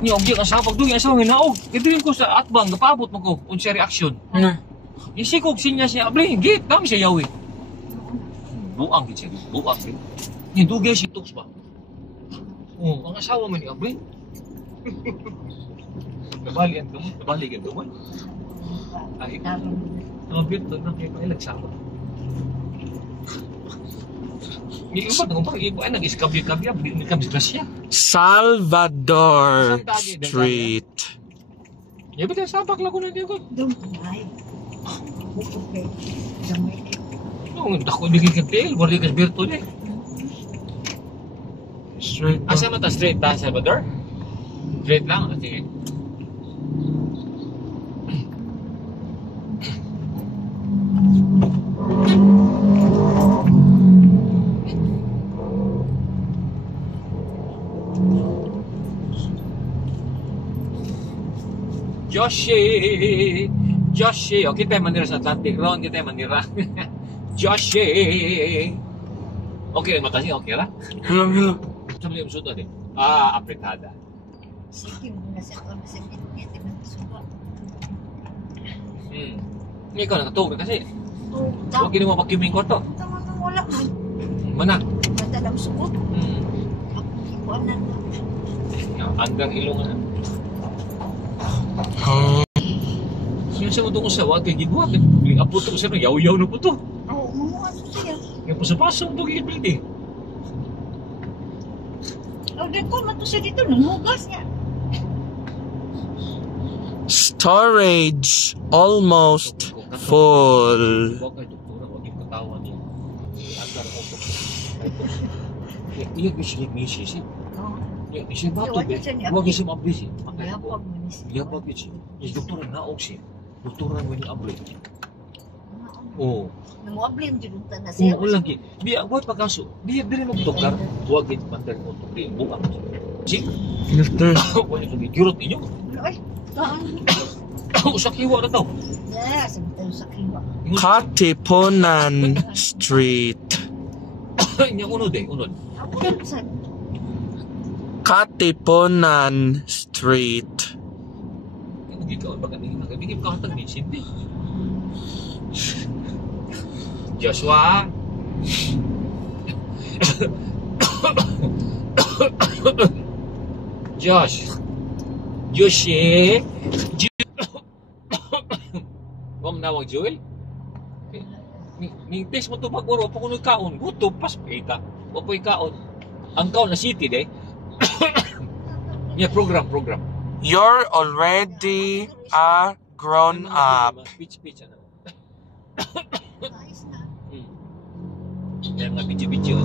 Niya, og di ka sa pagdugi, asawa nga naog. Ito ko sa atbang, napaabot mo ko, unsa reaksyon. Isikog sinya siya, abli, git, kami siya yawi. Buang git siya, buang git. Niya, dugay siya tuks ba? Ang asawa man ni abli. Nabalian ka mo, nabalikan ka mo. Ay, ang bito, nakipailag sama. Iba na kumpara, iba ay nag-iskabya-kabya, hindi kami grasya. Salvador Street. Ya, betul sapak lagu nanti aku. Dumay. Bukupay. Damay. Ako bigay kapil, wala ka birto ni. Street. Asa man ta straight ta Salvador? Straight lang, sige. Joshi, oh, kita manira sa Atlantic Ron, kita manira. Joshi. Okay, matasi, okay lah. Hello. Sabi yung sudo din. Apretada. Sige mo na siya ko na sa pinit ng suba. Hindi ko nakatulog kasi. Tama. Huwag mo pagkiming ko to. Tama wala man. Mana? Madalang sugot. Ako kiwanan na. Hanggang ilungan. Yung sa mo sa wag kay gidwa kay apo to sa yaw-yaw na po to. Oo, mo ano siya. Yung pasapasong to gid bildi. Oh, dito man to siya dito numugas niya. Storage almost full. Wag kay doktora, wag yung katawan niya. Agar ko. Iya kasi misi si. Ya, siya ba to? Wag siya mabisi. Yapag mo ni siya. Yapag siya. Is doktora naog siya. Doktora mo ni abli. Oh. Namuablim jud ta na siya. Oo lagi. Di ako pagkaso. Di dire mo doktor. Wag gid mantel mo to. Di buka. Si. Doctor. Wala ko gigurot inyo. Ay, kaan. Usa kiwa na to. Yeah, sabitan sa kiwa. Katipunan Street. Nya unod eh, unod. Ako sa Katipunan Street. Hindi ka ba kanina nakabigim ka hatag ni Cindy. Joshua. Joshi. Wam nawag Joel. Ning test mo to paguro pa kuno kaon, guto pas kita. Wa poy kaon. Ang kaon na city day. Yeah, program. You're already a grown up. Pitch ano. ayos na. Yan nga video.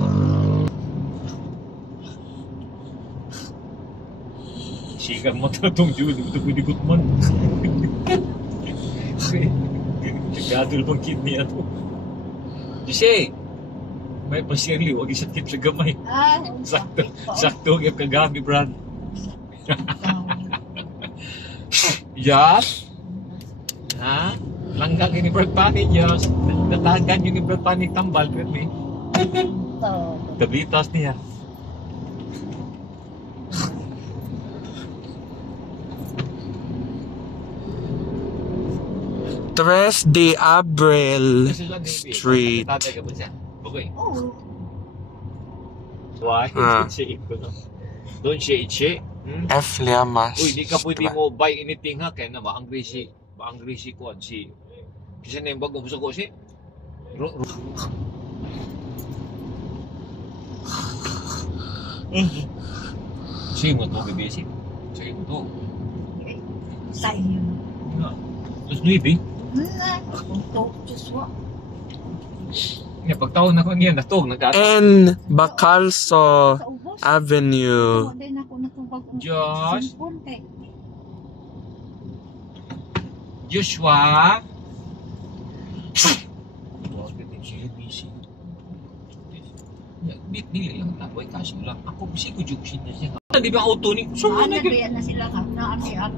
Sigang mo tatong Jude, ito pwede gutman. Gadol pang kidney ato. Jose, may pasirli, huwag isakit sa gamay. Sakto yung kagabi, Brad. Yes? Ha? Langgang yun ni Brad Panik, yes. Natagan yun ni Brad Panik tambal, Brad, eh. Tabitas niya. Tres de Abril Street. Tatay ka ba siya? Okay. Oo. Why? Don't siya itche. F. Llamas. Uy, di ka pwede mo buy anything ha. Kaya na maangri si Kuan si. Kasi na yung bagong gusto ko si. Sige mo to, bibisi. Sige mo to. Sa'yo. Tapos nuibi. Punto, Joshua. Pagtaon na ko niya, natog, nagkata. N. Bacalso Avenue. Josh. Joshua. Dili lang ako, kaso lang. Ako, kasi ko juksin na siya. Di ba auto ni? So, na sila ka, naasihan.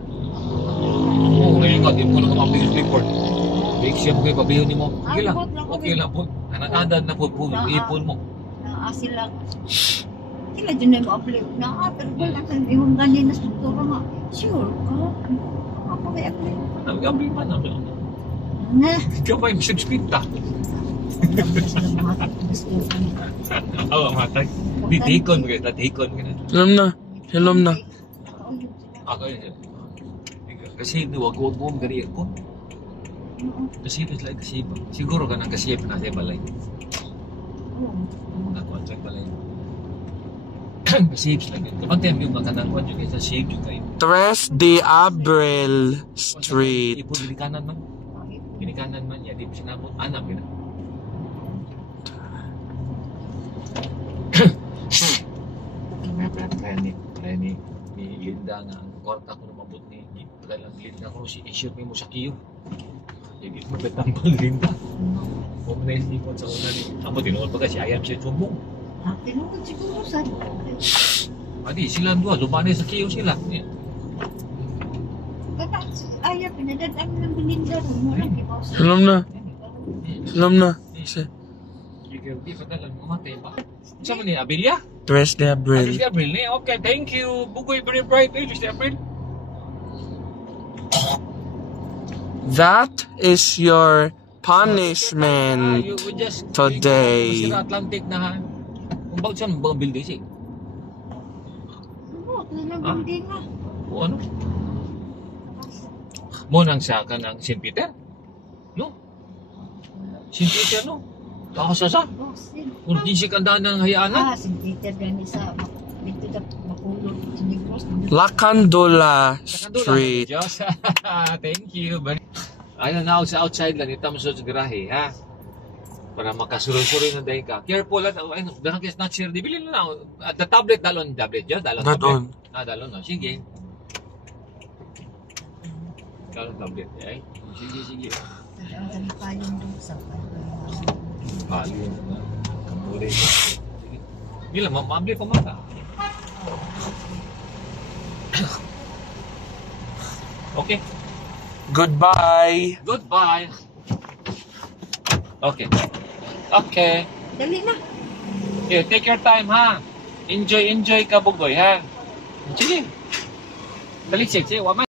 Oo, ngayon ka, di mo na kumapil report. Big siya mo kayo, pabiho ni mo. Okay lang, okay lang po. Anad na po, ipon mo. Naasil lang. Kila dyan na mo-apply na. Pero wala kang yung ganyan na struktura nga. Sure ka? Ako may apply. Nag-apply pa na. Na. Ikaw pa yung subscripta. Oo, matay. Di tikon mo kita, tikon ka na. Alam na. Alam na. Ako yun. Kasi wag mo gari ako. Kasi ito sila kasi siguro ka nang kasi na sa balay. Ako ang check balay. Kasi kapag tayo yung makatangkuan yung isa sig yung kayo. 3 de Abril Street. Ipo dinikanan man. Dinikanan man ya di mo sinabot anak yun. Kaya ni Linda nga ang kwarta ko na mabot ni lang Linda ko si i-shoot mo sa kiyo. Jadi magandang pang Linda. Kung na isipon sa una ni amo tinuod pa kasi ayam siya sumbong. Tinukod siguro sa... Adi sila dua lumanay sa kiyo sila. Kata, ayaw, pinadadaan ng bininda ron. Walang ibaw sa... Alam na. Alam na. Kasi Di pa talang mamatay pa. Sama ni Abelia? 3 de Abril. Abelia Abril ni. Okay, thank you. Bugoy very bright. Abelia Abril. That is your punishment You would just today. Sira Atlantic na ha. Kung bakit siya mga building siya. Oo, talagang hindi nga. O ano? Mo nang sa ka ng St. Peter? No? St. Peter no? Ako sa Oh, sin. kung di siya kandaan ng hayaanan. Sin Peter gani sa... Dito na makulog. Sinigros. Lacandola Nakandula Street. na, Diyos. Thank you. Ayun na sa outside lang. Ito mo sa garahe, ha? Para makasuroy-suroy na dahil ka. Careful lang. Ayun, dahil ka snatcher. Di bilhin na lang. At the tablet, dalon. Tablet, Diyos. Dalon Dalon. tablet. Dalon. Sige. Dalon tablet. Ay. Sige. Ang payong doon sa... Ayun. Kamuli. Sige lang, maabli pa mata. Okay. Goodbye. Goodbye. Okay. Dali na. Okay, take your time, ha? Enjoy ka, Bugoy, ha? Sige. Dali, sige.